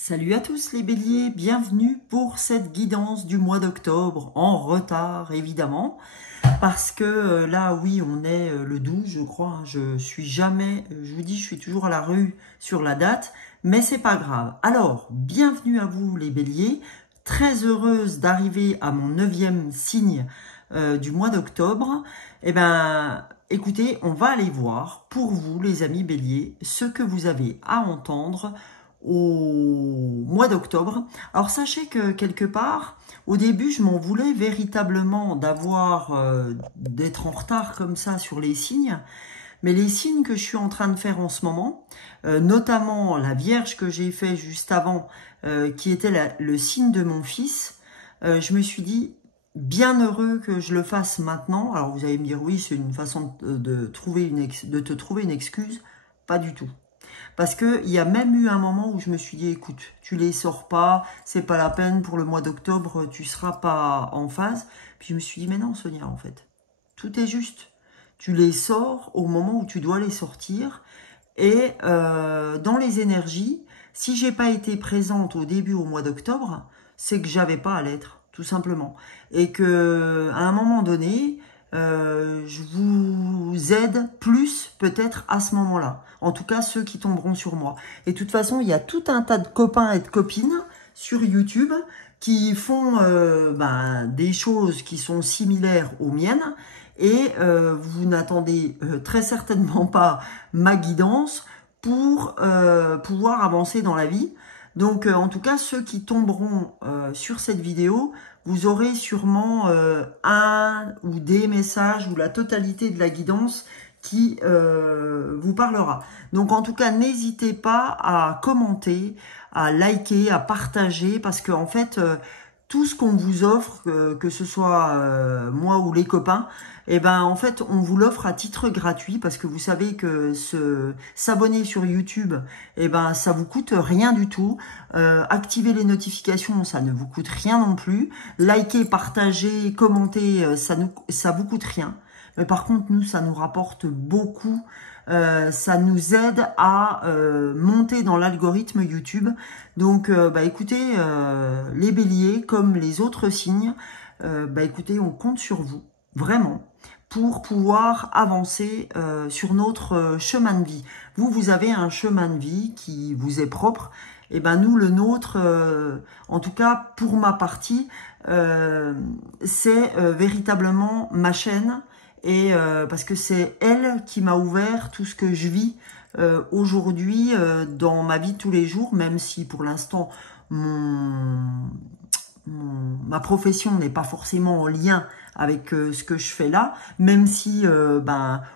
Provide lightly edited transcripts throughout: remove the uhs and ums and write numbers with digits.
Salut à tous les béliers, bienvenue pour cette guidance du mois d'octobre, en retard évidemment, parce que là oui on est le 12 je crois, hein, je vous dis je suis toujours à la rue sur la date, mais c'est pas grave. Alors, bienvenue à vous les béliers, très heureuse d'arriver à mon 9e signe du mois d'octobre. Eh ben, écoutez, on va aller voir pour vous les amis béliers ce que vous avez à entendre au mois d'octobre. Alors sachez que quelque part, au début, je m'en voulais véritablement d'être en retard comme ça sur les signes, mais les signes que je suis en train de faire en ce moment, notamment la Vierge que j'ai fait juste avant, qui était le signe de mon fils, je me suis dit, bien heureux que je le fasse maintenant. Alors vous allez me dire, oui, c'est une façon de te trouver une excuse. Pas du tout. Parce qu'il y a même eu un moment où je me suis dit, écoute, tu les sors pas, c'est pas la peine, pour le mois d'octobre, tu seras pas en phase. Puis je me suis dit, mais non Sonia, en fait, tout est juste. Tu les sors au moment où tu dois les sortir. Et dans les énergies, si j'ai pas été présente au début au mois d'octobre, c'est que j'avais pas à l'être, tout simplement. Et que à un moment donné, je vous aide plus peut-être à ce moment-là. En tout cas, ceux qui tomberont sur moi. Et de toute façon, il y a tout un tas de copains et de copines sur YouTube qui font des choses qui sont similaires aux miennes. Et vous n'attendez très certainement pas ma guidance pour pouvoir avancer dans la vie. Donc, en tout cas, ceux qui tomberont sur cette vidéo, vous aurez sûrement un ou des messages ou la totalité de la guidance qui vous parlera. Donc, en tout cas, n'hésitez pas à commenter, à liker, à partager, parce que en fait, tout ce qu'on vous offre, que ce soit moi ou les copains, eh ben en fait on vous l'offre à titre gratuit, parce que vous savez que s'abonner sur YouTube, eh ben ça vous coûte rien du tout. Activer les notifications, ça ne vous coûte rien non plus. Liker, partager, commenter, ça vous coûte rien. Mais par contre nous ça nous rapporte beaucoup. Ça nous aide à monter dans l'algorithme YouTube. Donc, écoutez, les béliers, comme les autres signes, écoutez, on compte sur vous, vraiment, pour pouvoir avancer sur notre chemin de vie. Vous avez un chemin de vie qui vous est propre. Et ben nous, le nôtre, en tout cas pour ma partie, c'est véritablement ma chaîne. Et parce que c'est elle qui m'a ouvert tout ce que je vis aujourd'hui dans ma vie de tous les jours, même si pour l'instant ma profession n'est pas forcément en lien avec ce que je fais là, même si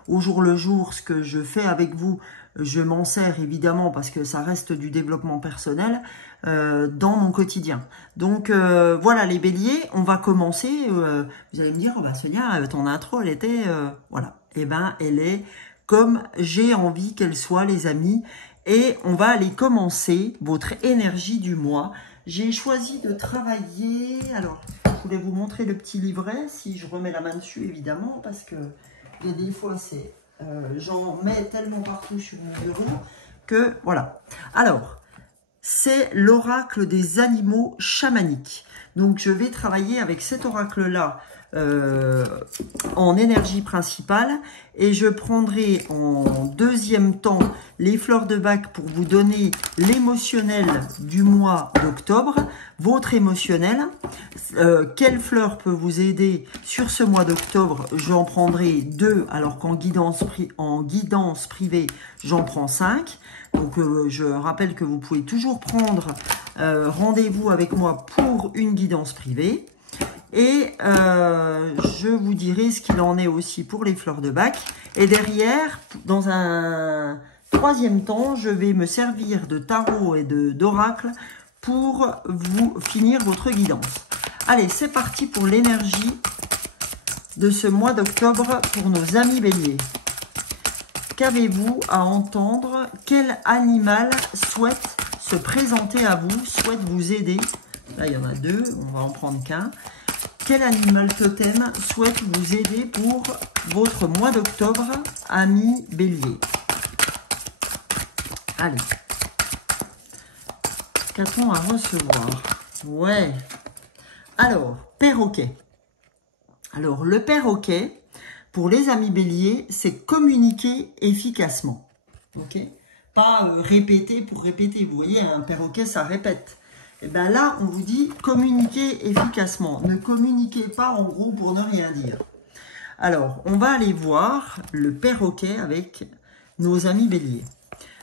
au jour le jour, ce que je fais avec vous, je m'en sers évidemment parce que ça reste du développement personnel dans mon quotidien. Donc voilà les béliers, on va commencer. Vous allez me dire, oh Sonia, ton intro elle était voilà. Et ben elle est comme j'ai envie qu'elle soit les amis. Et on va aller commencer votre énergie du mois. J'ai choisi de travailler. Alors je voulais vous montrer le petit livret si je remets la main dessus évidemment, parce que des fois c'est j'en mets tellement partout sur mon bureau que voilà. Alors, c'est l'oracle des animaux chamaniques. Donc, je vais travailler avec cet oracle-là en énergie principale. Et je prendrai en deuxième temps les fleurs de bac pour vous donner l'émotionnel du mois d'octobre. Votre émotionnel. Quelle fleur peut vous aider sur ce mois d'octobre? J'en prendrai 2, alors qu'en guidance privée, j'en prends 5. Donc, je rappelle que vous pouvez toujours prendre rendez-vous avec moi pour une guidance privée. Et je vous dirai ce qu'il en est aussi pour les fleurs de bac. Et derrière, dans un troisième temps, je vais me servir de tarot et d'oracle pour vous finir votre guidance. Allez, c'est parti pour l'énergie de ce mois d'octobre pour nos amis béliers. Qu'avez-vous à entendre? Quel animal souhaite se présenter à vous, souhaite vous aider? Là, il y en a 2, on va en prendre qu'un. Quel animal totem souhaite vous aider pour votre mois d'octobre, amis béliers? Allez. Qu'a-t-on à recevoir? Ouais. Alors, perroquet. Alors, le perroquet, pour les amis béliers, c'est communiquer efficacement. Ok? Pas répéter pour répéter. Vous voyez, un perroquet, ça répète. Et bien là, on vous dit communiquer efficacement. Ne communiquez pas en gros pour ne rien dire. Alors, on va aller voir le perroquet avec nos amis béliers.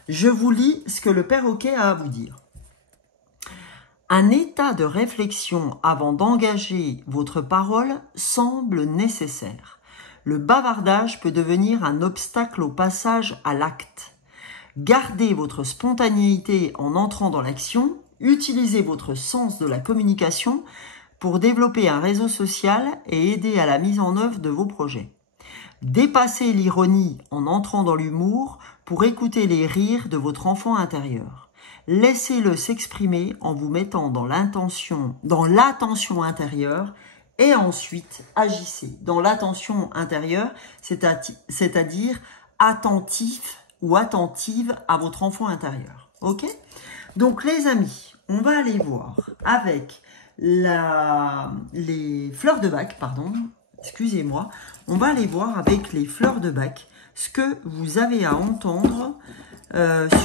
Je vous lis ce que le perroquet a à vous dire. Un état de réflexion avant d'engager votre parole semble nécessaire. Le bavardage peut devenir un obstacle au passage à l'acte. Gardez votre spontanéité en entrant dans l'action. Utilisez votre sens de la communication pour développer un réseau social et aider à la mise en œuvre de vos projets. Dépassez l'ironie en entrant dans l'humour pour écouter les rires de votre enfant intérieur. Laissez-le s'exprimer en vous mettant dans l'attention intérieure et ensuite agissez. Dans l'attention intérieure, c'est-à-dire attentif ou attentive à votre enfant intérieur. Ok? Donc les amis, on va aller voir avec les fleurs de bac, pardon, excusez-moi, on va aller voir avec les fleurs de bac ce que vous avez à entendre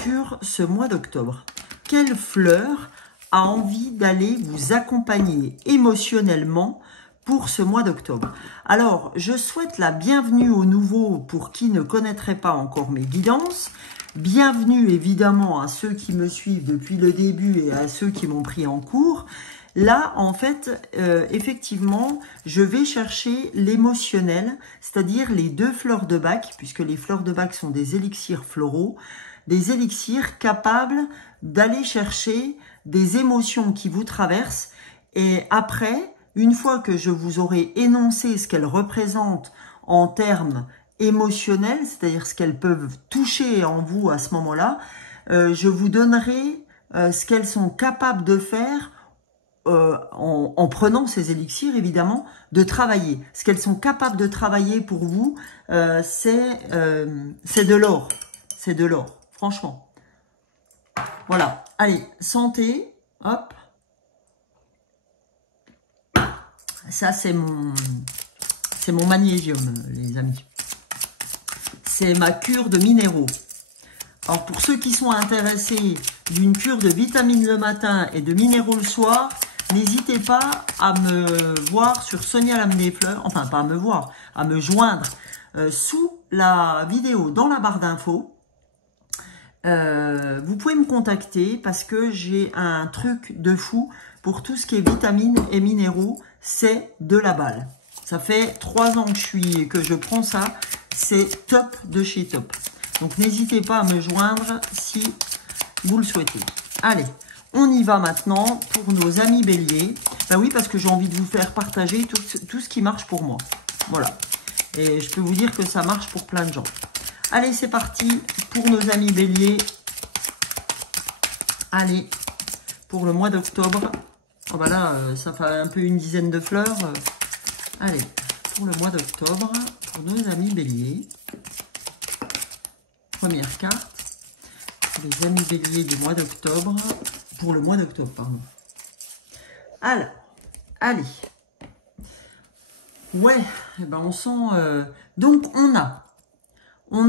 sur ce mois d'octobre. Quelle fleur a envie d'aller vous accompagner émotionnellement pour ce mois d'octobre? Alors, je souhaite la bienvenue aux nouveaux pour qui ne connaîtrait pas encore mes guidances. Bienvenue évidemment à ceux qui me suivent depuis le début et à ceux qui m'ont pris en cours. Là, en fait, effectivement, je vais chercher l'émotionnel, c'est-à-dire les deux fleurs de bac, puisque les fleurs de bac sont des élixirs floraux, des élixirs capables d'aller chercher des émotions qui vous traversent. Et après, une fois que je vous aurai énoncé ce qu'elles représentent en termes émotionnels, c'est-à-dire ce qu'elles peuvent toucher en vous à ce moment-là, je vous donnerai ce qu'elles sont capables de faire en prenant ces élixirs, évidemment, de travailler. Ce qu'elles sont capables de travailler pour vous, c'est de l'or. C'est de l'or, franchement. Voilà. Allez, santé. Hop. Ça, c'est mon magnésium, les amis. C'est ma cure de minéraux. Alors, pour ceux qui sont intéressés d'une cure de vitamines le matin et de minéraux le soir, n'hésitez pas à me voir sur Sonia Lame des Fleurs, enfin pas à me voir, à me joindre sous la vidéo dans la barre d'infos. Vous pouvez me contacter parce que j'ai un truc de fou pour tout ce qui est vitamines et minéraux, c'est de la balle. Ça fait 3 ans que je prends ça, c'est top de chez top. Donc n'hésitez pas à me joindre si vous le souhaitez. Allez, on y va maintenant pour nos amis béliers. Ben oui, parce que j'ai envie de vous faire partager tout ce qui marche pour moi. Voilà. Et je peux vous dire que ça marche pour plein de gens. Allez, c'est parti pour nos amis béliers. Allez, pour le mois d'octobre. Oh ben là, ça fait un peu une dizaine de fleurs. Allez, pour le mois d'octobre, pour nos amis béliers. Première carte. Les amis béliers du mois d'octobre. Pour le mois d'octobre, pardon. Alors, allez. Ouais, eh ben on sent... donc, on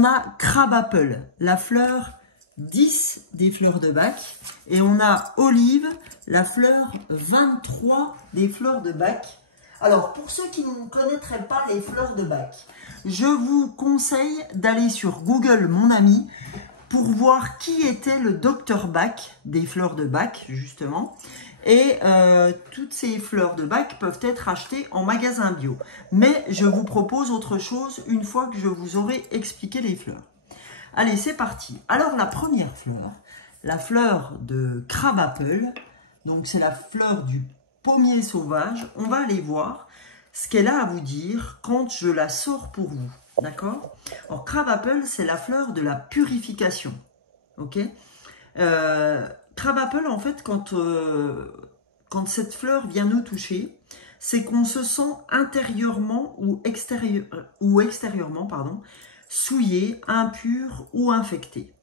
a Crab Apple, la fleur 10 des fleurs de bac. Et on a Olive, la fleur 23 des fleurs de bac. Alors, pour ceux qui ne connaîtraient pas les fleurs de bac, je vous conseille d'aller sur Google, mon ami, pour voir qui était le docteur Bach des fleurs de bac, justement. Et toutes ces fleurs de bac peuvent être achetées en magasin bio. Mais je vous propose autre chose une fois que je vous aurai expliqué les fleurs. Allez, c'est parti. Alors, la première fleur, la fleur de Crab Apple, donc c'est la fleur du pommier sauvage. On va aller voir ce qu'elle a à vous dire quand je la sors pour vous. D'accord? Alors, Crab Apple, c'est la fleur de la purification. Ok? Crab Apple, en fait, quand cette fleur vient nous toucher, c'est qu'on se sent intérieurement ou extérieurement, pardon, souillé, impur ou infecté.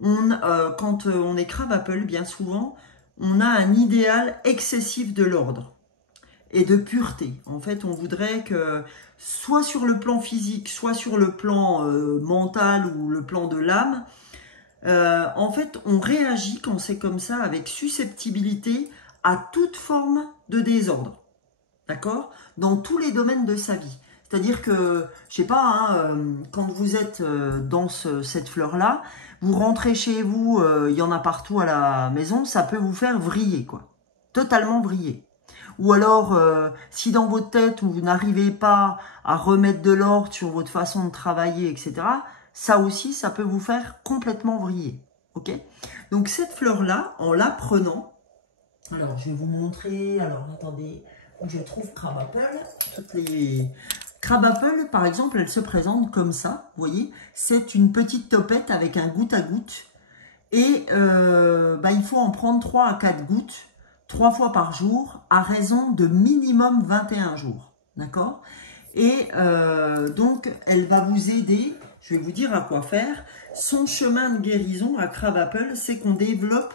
Quand on est Crab Apple, bien souvent, on a un idéal excessif de l'ordre et de pureté. En fait, on voudrait que, soit sur le plan physique, soit sur le plan mental ou le plan de l'âme, en fait, on réagit quand c'est comme ça avec susceptibilité à toute forme de désordre. D'accord? Dans tous les domaines de sa vie. C'est-à-dire que, je sais pas, hein, quand vous êtes dans cette fleur-là, vous rentrez chez vous, il y en a partout à la maison, ça peut vous faire vriller, quoi. Totalement vriller. Ou alors, si dans votre tête, vous n'arrivez pas à remettre de l'ordre sur votre façon de travailler, etc., ça aussi, ça peut vous faire complètement vriller. Ok? Donc, cette fleur-là, en la prenant, alors, je vais vous montrer, alors, attendez, où je trouve Crabapple. Toutes les... Crabapple, par exemple, elle se présente comme ça, vous voyez, c'est une petite topette avec un goutte à goutte. Et il faut en prendre 3 à 4 gouttes, 3 fois par jour, à raison de minimum 21 jours. D'accord? Et donc, elle va vous aider, je vais vous dire à quoi faire. Son chemin de guérison à Crabapple, c'est qu'on développe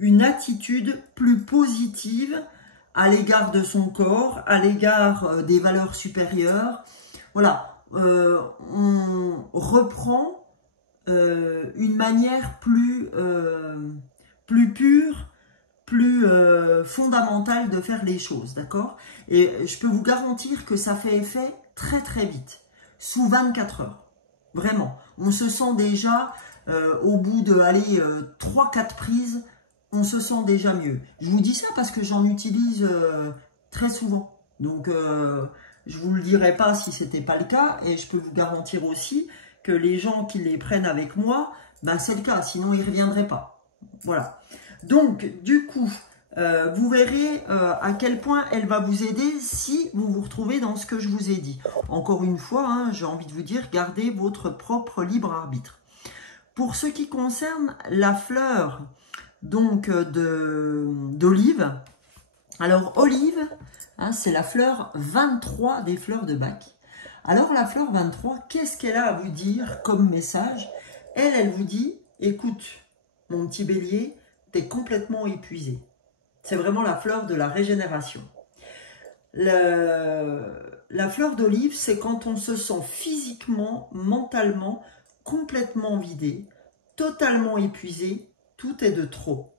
une attitude plus positive à l'égard de son corps, à l'égard des valeurs supérieures. Voilà, on reprend une manière plus pure, plus fondamentale de faire les choses, d'accord? Et je peux vous garantir que ça fait effet très très vite, sous 24 heures. Vraiment, on se sent déjà, au bout de 3-4 prises, on se sent déjà mieux. Je vous dis ça parce que j'en utilise très souvent. Donc, je ne vous le dirai pas si ce n'était pas le cas. Et je peux vous garantir aussi que les gens qui les prennent avec moi, ben c'est le cas. Sinon, ils ne reviendraient pas. Voilà. Donc, du coup, vous verrez à quel point elle va vous aider si vous vous retrouvez dans ce que je vous ai dit. Encore une fois, hein, j'ai envie de vous dire, gardez votre propre libre arbitre. Pour ce qui concerne la fleur donc d'olive. Alors olive, hein, c'est la fleur 23 des fleurs de Bach. Alors la fleur 23, qu'est-ce qu'elle a à vous dire comme message? Elle vous dit, écoute, mon petit bélier, t'es complètement épuisé. C'est vraiment la fleur de la régénération. La fleur d'olive, c'est quand on se sent physiquement, mentalement, complètement vidé, totalement épuisé. Tout est de trop.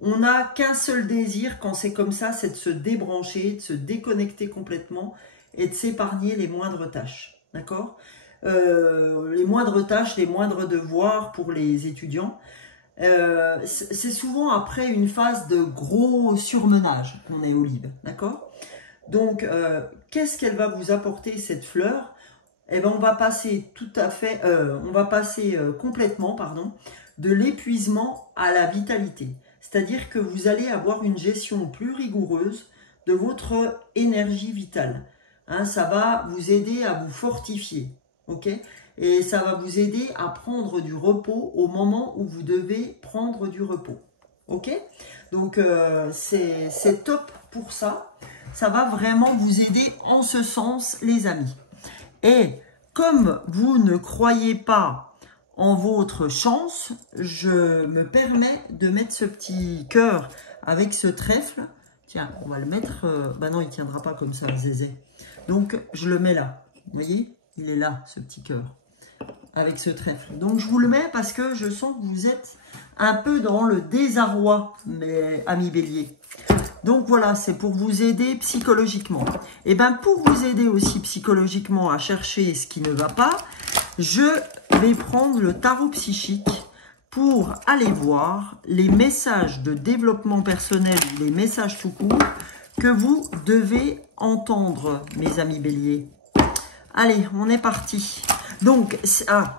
On n'a qu'un seul désir quand c'est comme ça, c'est de se débrancher, de se déconnecter complètement et de s'épargner les moindres tâches. D'accord? Les moindres tâches, les moindres devoirs pour les étudiants. C'est souvent après une phase de gros surmenage qu'on est olive. D'accord? Donc, qu'est-ce qu'elle va vous apporter cette fleur? Eh ben, on va passer complètement, pardon, de l'épuisement à la vitalité. C'est-à-dire que vous allez avoir une gestion plus rigoureuse de votre énergie vitale. Hein, ça va vous aider à vous fortifier. Ok? Et ça va vous aider à prendre du repos au moment où vous devez prendre du repos. Ok? Donc, c'est top pour ça. Ça va vraiment vous aider en ce sens, les amis. Et comme vous ne croyez pas en votre chance, je me permets de mettre ce petit cœur avec ce trèfle. Tiens, on va le mettre... bah non, il ne tiendra pas comme ça, Zézé. Donc, je le mets là. Vous voyez? Il est là, ce petit cœur, avec ce trèfle. Donc, je vous le mets parce que je sens que vous êtes un peu dans le désarroi, mes amis béliers. Donc, voilà, c'est pour vous aider psychologiquement. Et bien, pour vous aider aussi psychologiquement à chercher ce qui ne va pas, je vais prendre le tarot psychique pour aller voir les messages de développement personnel, les messages tout court que vous devez entendre, mes amis béliers. Allez, on est parti. Donc,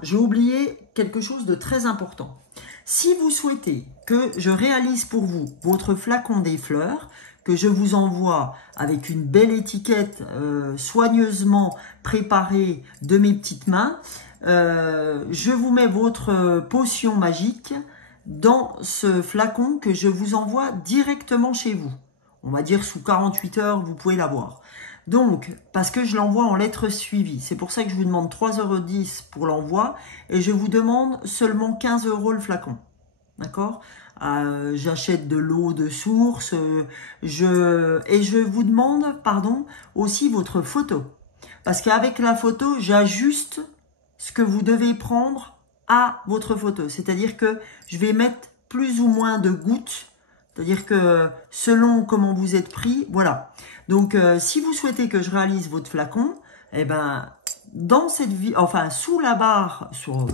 j'ai oublié quelque chose de très important. Si vous souhaitez que je réalise pour vous votre flacon des fleurs, que je vous envoie avec une belle étiquette soigneusement préparée de mes petites mains, je vous mets votre potion magique dans ce flacon que je vous envoie directement chez vous. On va dire sous 48 heures, vous pouvez l'avoir. Donc, parce que je l'envoie en lettres suivies. C'est pour ça que je vous demande 3,10 € pour l'envoi et je vous demande seulement 15 € le flacon. D'accord? j'achète de l'eau de source, et je vous demande, pardon, aussi votre photo. Parce qu'avec la photo, j'ajuste ce que vous devez prendre à votre photo. C'est-à-dire que je vais mettre plus ou moins de gouttes. C'est-à-dire que selon comment vous êtes pris, voilà. Donc, si vous souhaitez que je réalise votre flacon, eh ben, dans cette enfin, sous la barre,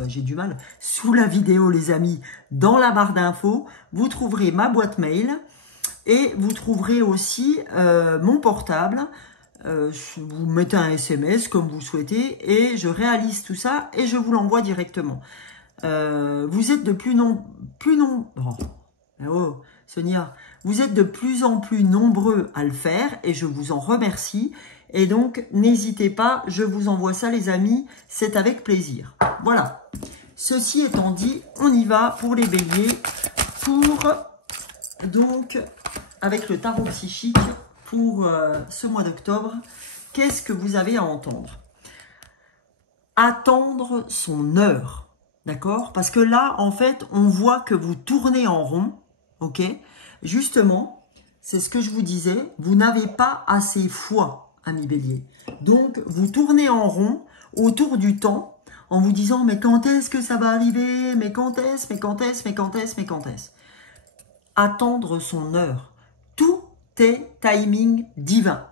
j'ai du mal, sous la vidéo, les amis, dans la barre d'infos, vous trouverez ma boîte mail et vous trouverez aussi mon portable. Vous mettez un SMS comme vous souhaitez et je réalise tout ça et je vous l'envoie directement. Vous êtes de oh, Sonia, vous êtes de plus en plus nombreux à le faire et je vous en remercie. Et donc, n'hésitez pas, je vous envoie ça les amis, c'est avec plaisir. Voilà. Ceci étant dit, on y va pour les béliers, donc, avec le tarot psychique pour ce mois d'octobre. Qu'est-ce que vous avez à entendre? Attendre son heure, d'accord? Parce que là, en fait, on voit que vous tournez en rond, ok? Justement, c'est ce que je vous disais, vous n'avez pas assez foi. Amis bélier. Donc, vous tournez en rond autour du temps en vous disant, mais quand est-ce que ça va arriver? Mais quand est-ce? Mais quand est-ce? Mais quand est-ce? Mais quand est-ce? Attendre son heure. Tout est timing divin.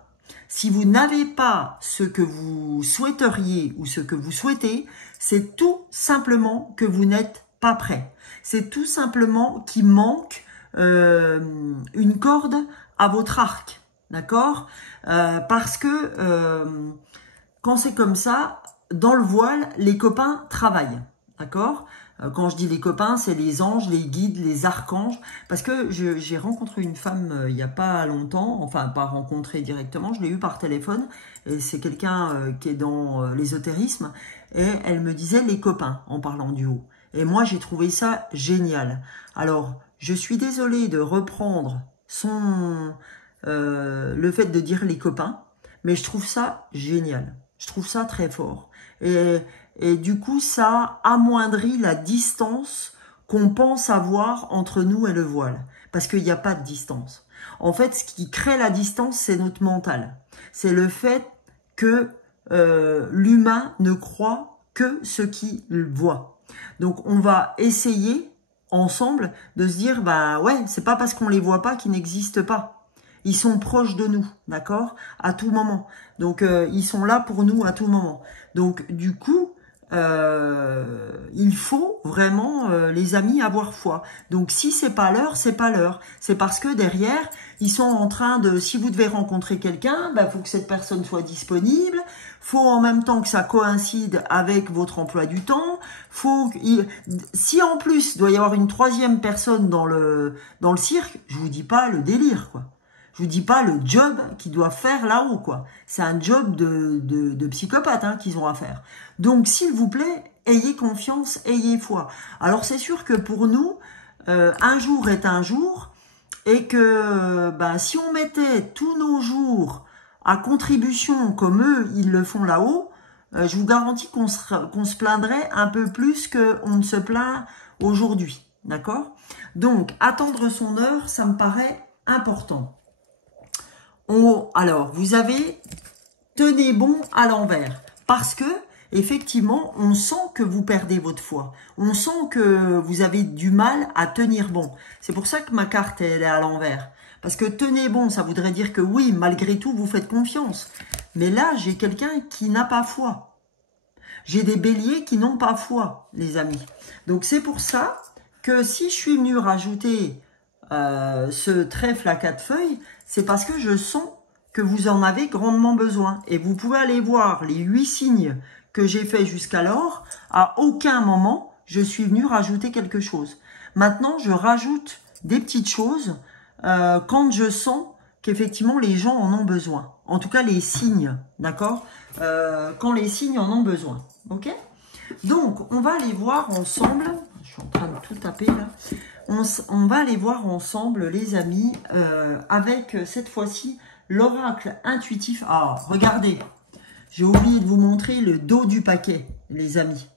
Si vous n'avez pas ce que vous souhaiteriez ou ce que vous souhaitez, c'est tout simplement que vous n'êtes pas prêt. C'est tout simplement qu'il manque une corde à votre arc. D'accord? Parce que quand c'est comme ça, dans le voile, les copains travaillent. D'accord? Quand je dis les copains, c'est les anges, les guides, les archanges. Parce que j'ai rencontré une femme il n'y a pas longtemps, enfin pas rencontré directement, je l'ai eu par téléphone. Et c'est quelqu'un qui est dans l'ésotérisme. Et elle me disait les copains en parlant du haut. Et moi, j'ai trouvé ça génial. Alors, je suis désolée de reprendre le fait de dire les copains, mais je trouve ça génial. Je trouve ça très fort. Et du coup, ça amoindrit la distance qu'on pense avoir entre nous et le voile. Parce qu'il n'y a pas de distance. En fait, ce qui crée la distance, c'est notre mental. C'est le fait que l'humain ne croit que ce qu'il voit. Donc, on va essayer ensemble de se dire, bah ouais, c'est pas parce qu'on les voit pas qu'ils n'existent pas. Ils sont proches de nous, d'accord? À tout moment. Donc, ils sont là pour nous à tout moment. Donc, du coup, il faut vraiment, les amis, avoir foi. Donc, si c'est pas l'heure, c'est pas l'heure. C'est parce que derrière, ils sont en train de... Si vous devez rencontrer quelqu'un, bah, faut que cette personne soit disponible. Faut en même temps que ça coïncide avec votre emploi du temps. Si en plus, il doit y avoir une troisième personne dans le cirque, je vous dis pas le délire, quoi. Je vous dis pas le job qu'ils doivent faire là-haut, quoi. C'est un job de psychopathe hein, qu'ils ont à faire. Donc, s'il vous plaît, ayez confiance, ayez foi. Alors, c'est sûr que pour nous, un jour est un jour, et que si on mettait tous nos jours à contribution comme eux, ils le font là-haut, je vous garantis qu'on se plaindrait un peu plus qu'on ne se plaint aujourd'hui. D'accord? Donc, attendre son heure, ça me paraît important. Alors, vous avez tenez bon à l'envers parce que effectivement, on sent que vous perdez votre foi. On sent que vous avez du mal à tenir bon. C'est pour ça que ma carte elle est à l'envers. Parce que tenez bon, ça voudrait dire que oui, malgré tout, vous faites confiance. Mais là, j'ai quelqu'un qui n'a pas foi. J'ai des béliers qui n'ont pas foi, les amis. Donc, c'est pour ça que si je suis venue rajouter ce trèfle à 4 feuilles, c'est parce que je sens que vous en avez grandement besoin. Et vous pouvez aller voir les 8 signes que j'ai fait jusqu'alors. À aucun moment, je suis venue rajouter quelque chose. Maintenant, je rajoute des petites choses quand je sens qu'effectivement, les gens en ont besoin. En tout cas, les signes, d'accord? Quand les signes en ont besoin, ok? Donc, on va aller voir ensemble. Je suis en train de tout taper là. On va aller voir ensemble, les amis, avec cette fois-ci l'oracle intuitif. Ah, regardez, j'ai oublié de vous montrer le dos du paquet, les amis.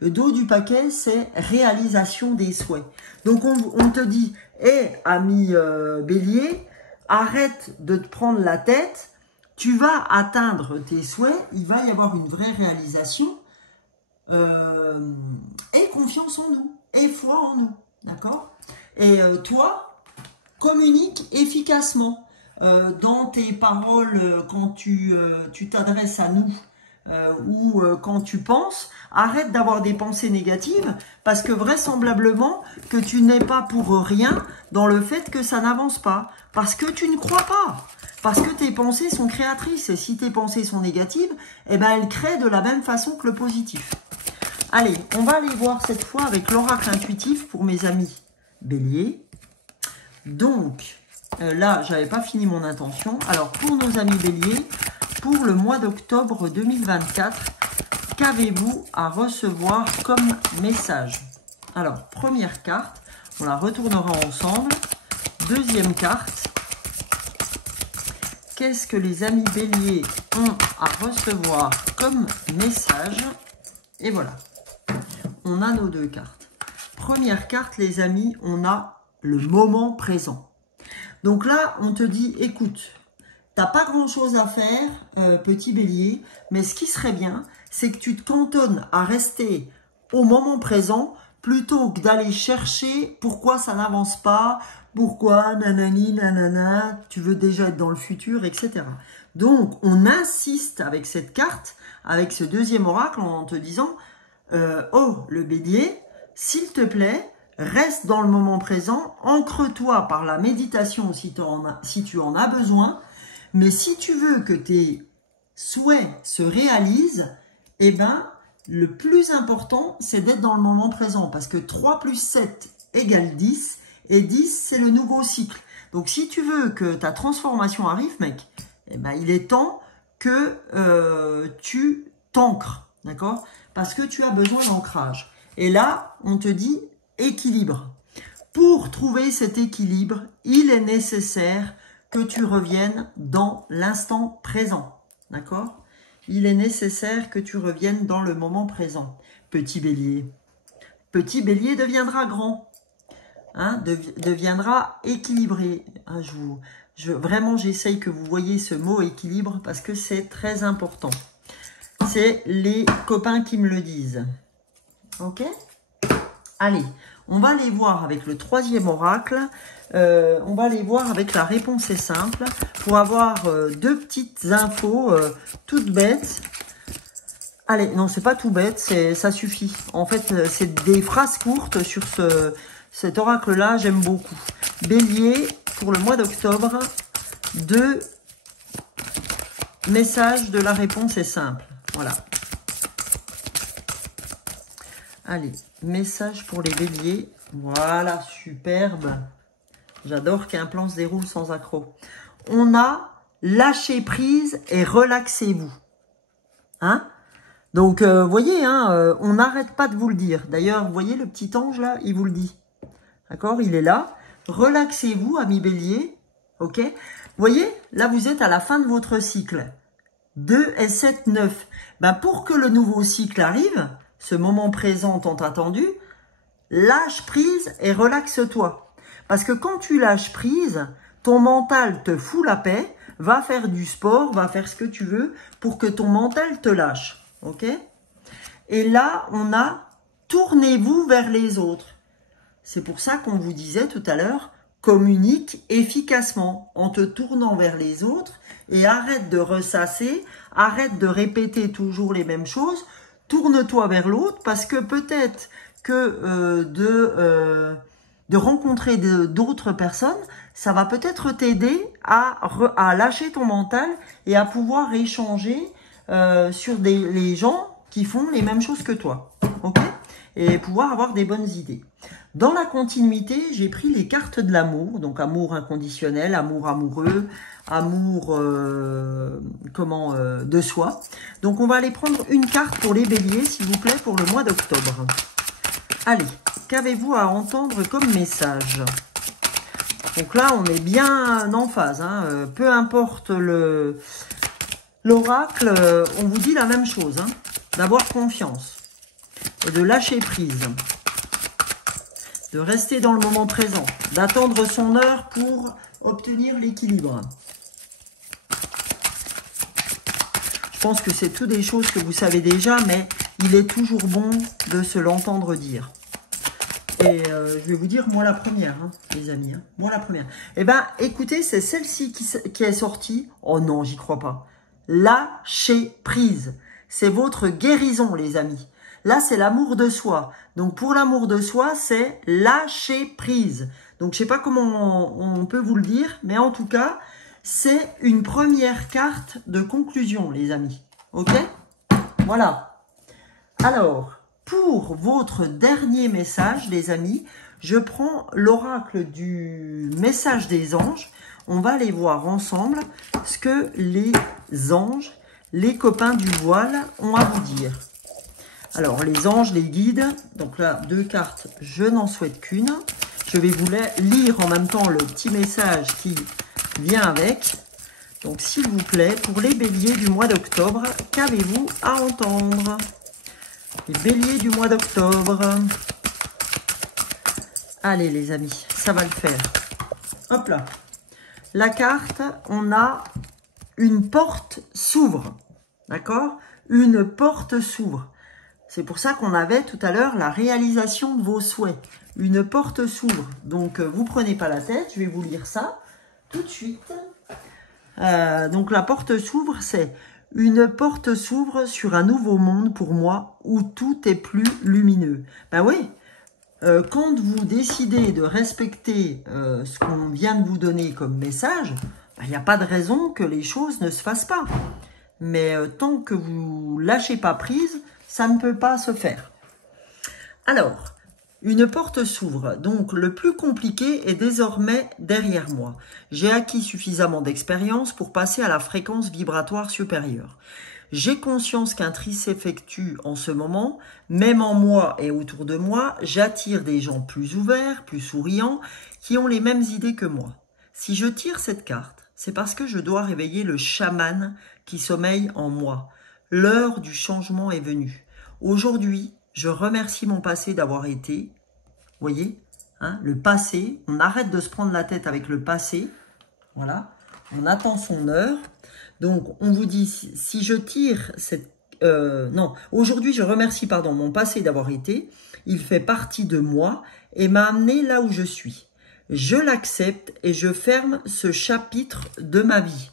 Le dos du paquet, c'est réalisation des souhaits. Donc, on te dit, hé, ami Bélier, arrête de te prendre la tête, tu vas atteindre tes souhaits, il va y avoir une vraie réalisation, et confiance en nous, et foi en nous, d'accord? Et toi, communique efficacement dans tes paroles quand tu t'adresses à nous, ou quand tu penses, arrête d'avoir des pensées négatives parce que vraisemblablement que tu n'es pas pour rien dans le fait que ça n'avance pas, parce que tu ne crois pas, parce que tes pensées sont créatrices et si tes pensées sont négatives, eh ben elles créent de la même façon que le positif. Allez, on va aller voir cette fois avec l'oracle intuitif pour mes amis Bélier. Donc, là, j'avais pas fini mon intention. Alors, pour nos amis Bélier, pour le mois d'octobre 2024, qu'avez-vous à recevoir comme message? Alors, première carte, on la retournera ensemble. Deuxième carte, qu'est-ce que les amis Bélier ont à recevoir comme message? Et voilà, on a nos deux cartes. Première carte, les amis, on a le moment présent. Donc là, on te dit, écoute, t'as pas grand-chose à faire, petit Bélier, mais ce qui serait bien, c'est que tu te cantonnes à rester au moment présent plutôt que d'aller chercher pourquoi ça n'avance pas, pourquoi nanani, nanana, tu veux déjà être dans le futur, etc. Donc, on insiste avec cette carte, avec ce deuxième oracle, en te disant, oh, le Bélier, s'il te plaît, reste dans le moment présent, ancre-toi par la méditation si tu en as besoin, mais si tu veux que tes souhaits se réalisent, eh ben, le plus important, c'est d'être dans le moment présent, parce que 3 plus 7 égale 10, et 10, c'est le nouveau cycle. Donc, si tu veux que ta transformation arrive, mec, eh ben, il est temps que tu t'ancres, d'accord? Parce que tu as besoin d'ancrage. Et là, on te dit équilibre. Pour trouver cet équilibre, il est nécessaire que tu reviennes dans l'instant présent, d'accord? Il est nécessaire que tu reviennes dans le moment présent, petit Bélier. Petit Bélier deviendra grand, hein, deviendra équilibré. Hein, vraiment, j'essaye que vous voyez ce mot équilibre parce que c'est très important. C'est les copains qui me le disent. Ok? Allez, on va aller voir avec le troisième oracle. On va aller voir avec la réponse est simple pour avoir deux petites infos toutes bêtes. Allez, non, c'est pas tout bête, ça suffit. En fait, c'est des phrases courtes sur cet oracle-là, j'aime beaucoup. Bélier, pour le mois d'octobre, 2 messages de la réponse est simple. Voilà. Allez, message pour les béliers. Voilà, superbe. J'adore qu'un plan se déroule sans accroc. On a lâché prise et relaxez-vous. Hein? Donc, voyez, hein, on n'arrête pas de vous le dire. D'ailleurs, vous voyez le petit ange là, il vous le dit. D'accord? Il est là. Relaxez-vous, amis bélier. Ok? Vous voyez, là, vous êtes à la fin de votre cycle. 2 et 7, 9. Ben, pour que le nouveau cycle arrive, ce moment présent tant attendu, lâche prise et relaxe-toi. Parce que quand tu lâches prise, ton mental te fout la paix, va faire du sport, va faire ce que tu veux pour que ton mental te lâche. Ok? Et là, on a tournez-vous vers les autres. C'est pour ça qu'on vous disait tout à l'heure, communique efficacement en te tournant vers les autres et arrête de ressasser, arrête de répéter toujours les mêmes choses, tourne-toi vers l'autre parce que peut-être que de rencontrer d'autres personnes, ça va peut-être t'aider à lâcher ton mental et à pouvoir échanger sur les gens qui font les mêmes choses que toi. Ok? Et pouvoir avoir des bonnes idées. Dans la continuité, j'ai pris les cartes de l'amour, donc amour inconditionnel, amour amoureux, amour de soi. Donc on va aller prendre une carte pour les béliers, s'il vous plaît, pour le mois d'octobre. Allez, qu'avez-vous à entendre comme message? Donc là, on est bien en phase, hein. Peu importe l'oracle, on vous dit la même chose, hein, d'avoir confiance. et de lâcher prise. De rester dans le moment présent. D'attendre son heure pour obtenir l'équilibre. Je pense que c'est tout des choses que vous savez déjà, mais il est toujours bon de se l'entendre dire. Et je vais vous dire, moi la première, hein, les amis. Hein, moi la première. Eh bien, écoutez, c'est celle-ci qui est sortie. Oh non, j'y crois pas. Lâchez prise. C'est votre guérison, les amis. Là, c'est l'amour de soi. Donc, pour l'amour de soi, c'est lâcher prise. Donc, je sais pas comment on peut vous le dire, mais en tout cas, c'est une première carte de conclusion, les amis. Ok? Voilà. Alors, pour votre dernier message, les amis, je prends l'oracle du message des anges. On va aller voir ensemble ce que les anges, les copains du voile, ont à vous dire. Alors, les anges, les guides, donc là, 2 cartes, je n'en souhaite qu'une. Je vais vous lire en même temps le petit message qui vient avec. Donc, s'il vous plaît, pour les béliers du mois d'octobre, qu'avez-vous à entendre? Les béliers du mois d'octobre. Allez, les amis, ça va le faire. Hop là. La carte, on a une porte s'ouvre. D'accord? Une porte s'ouvre. C'est pour ça qu'on avait tout à l'heure la réalisation de vos souhaits. Une porte s'ouvre. Donc, vous prenez pas la tête. Je vais vous lire ça tout de suite. Donc, la porte s'ouvre, c'est une porte s'ouvre sur un nouveau monde pour moi où tout est plus lumineux. Ben oui, quand vous décidez de respecter ce qu'on vient de vous donner comme message, il n'y a pas de raison que les choses ne se fassent pas. Mais tant que vous lâchez pas prise, ça ne peut pas se faire. Alors, une porte s'ouvre. Donc, le plus compliqué est désormais derrière moi. J'ai acquis suffisamment d'expérience pour passer à la fréquence vibratoire supérieure. J'ai conscience qu'un tri s'effectue en ce moment. Même en moi et autour de moi, j'attire des gens plus ouverts, plus souriants, qui ont les mêmes idées que moi. Si je tire cette carte, c'est parce que je dois réveiller le chaman qui sommeille en moi. L'heure du changement est venue. Aujourd'hui, je remercie mon passé d'avoir été, vous voyez, hein, le passé, on arrête de se prendre la tête avec le passé, voilà, on attend son heure. Donc, on vous dit, si je tire cette... non, aujourd'hui, je remercie, pardon, mon passé d'avoir été, il fait partie de moi et m'a amené là où je suis. Je l'accepte et je ferme ce chapitre de ma vie,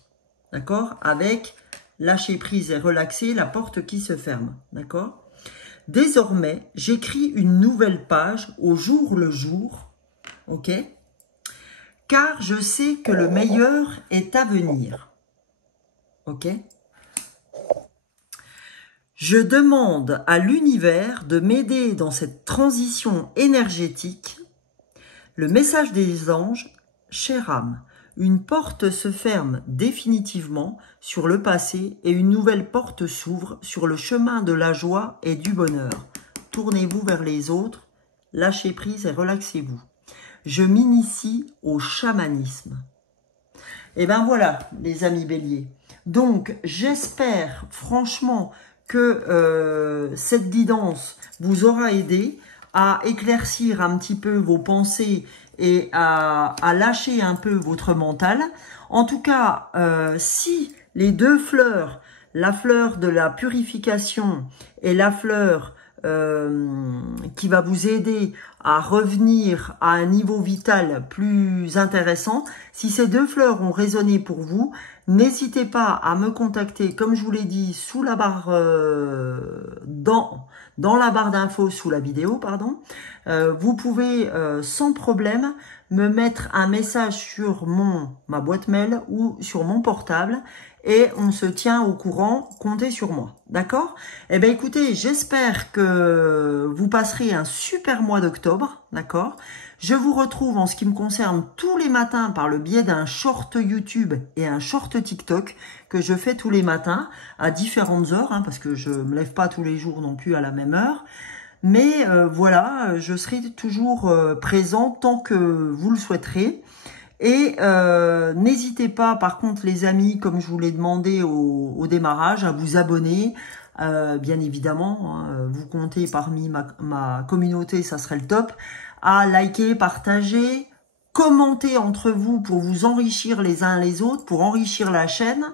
d'accord, avec lâcher prise et relaxer, la porte qui se ferme, d'accord. Désormais, j'écris une nouvelle page au jour le jour, ok, car je sais que le meilleur est à venir, ok. Je demande à l'univers de m'aider dans cette transition énergétique. Le message des anges, chère âme, une porte se ferme définitivement sur le passé et une nouvelle porte s'ouvre sur le chemin de la joie et du bonheur. Tournez-vous vers les autres, lâchez prise et relaxez-vous. Je m'initie au chamanisme. Et ben voilà, les amis béliers. Donc, j'espère franchement que cette guidance vous aura aidé à éclaircir un petit peu vos pensées et à lâcher un peu votre mental. En tout cas, si les 2 fleurs, la fleur de la purification et la fleur qui va vous aider à revenir à un niveau vital plus intéressant, si ces 2 fleurs ont résonné pour vous, n'hésitez pas à me contacter, comme je vous l'ai dit, sous la barre, dans la barre d'infos sous la vidéo, pardon. Vous pouvez sans problème me mettre un message sur ma boîte mail ou sur mon portable et on se tient au courant, comptez sur moi, d'accord? Eh bien écoutez, j'espère que vous passerez un super mois d'octobre, d'accord? Je vous retrouve en ce qui me concerne tous les matins par le biais d'un short YouTube et un short TikTok que je fais tous les matins à différentes heures, hein, parce que je me lève pas tous les jours non plus à la même heure. Mais voilà, je serai toujours présent tant que vous le souhaiterez. Et n'hésitez pas, par contre, les amis, comme je vous l'ai demandé au démarrage, à vous abonner, bien évidemment, hein, vous comptez parmi ma communauté, ça serait le top, à liker, partager, commenter entre vous pour vous enrichir les uns les autres, pour enrichir la chaîne,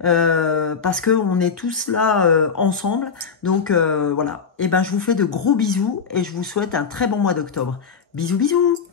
parce que on est tous là ensemble. Donc voilà, et ben je vous fais de gros bisous et je vous souhaite un très bon mois d'octobre. Bisous bisous.